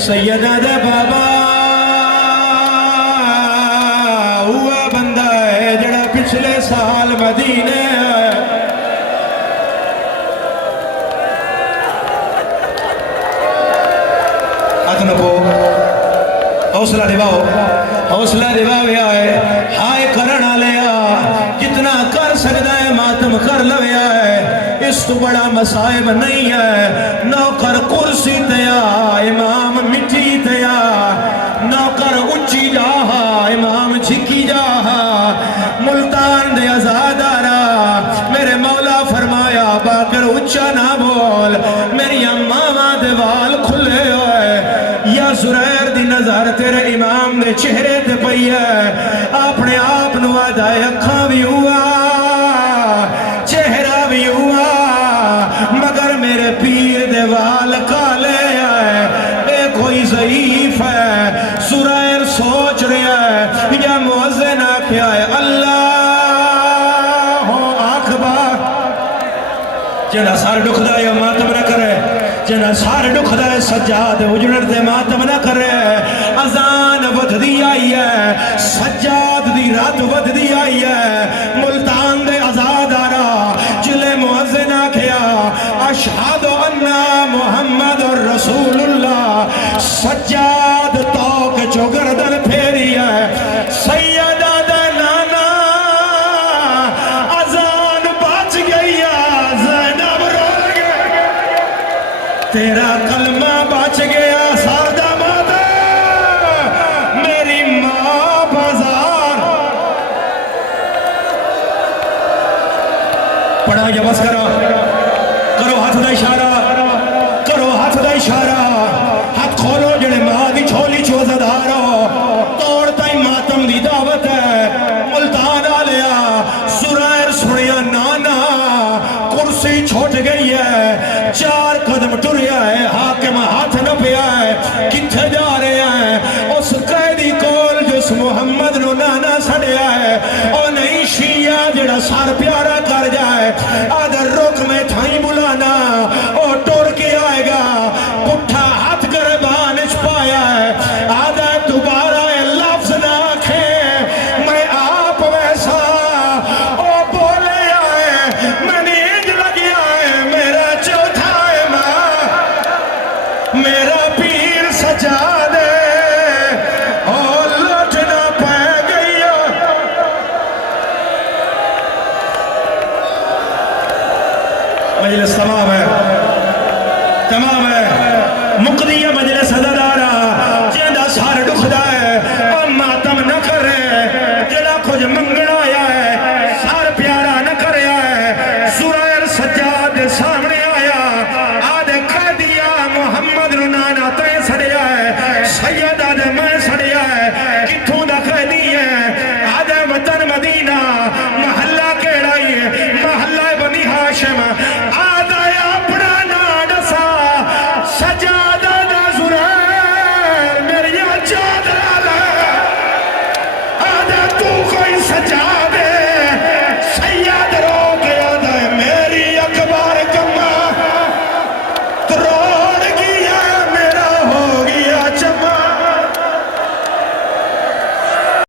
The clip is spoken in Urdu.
سیدہ دے بابا ہوا بندہ ہے جڑا پچھلے سال مدینے حوصلہ دباؤ حوصلہ دباؤ ہے ہائے کرنا لیا جتنا کر سکتا ہے ماتم کر لویا ہے اس تو بڑا مصائب نہیں ہے نوکر کرسی تیا امام مٹی تیا نوکر اچھی جاہا امام جھکی جاہا ملتان دے ازادارا میرے مولا فرمایا باکر اچھا نہ بول میری امامہ دے وال کھلے ہوئے یا زریر دی نظر تیرے امام دے چہرے تے پئی ہے اپنے آپ نوادائے اکھاں بھی ہوا چہرہ بھی ہوا مگر میرے پیر دے وال کالے آئے اے کوئی ضعیف ہے زریر سوچ رہا ہے یا مؤذن آکھیا ہے اللہ اکبر جنہ سار ڈکھ دا یا ماتم نہ کرے جنہ سار ڈکھ دا سجاد اجڑر دے ماتم نہ کرے اذان ود دی آئی ہے سجاد دی رات ود دی آئی ہے ملتان دے ازاد آرا جلے مؤذن آکھیا اشہد انہ محمد رسول اللہ سجاد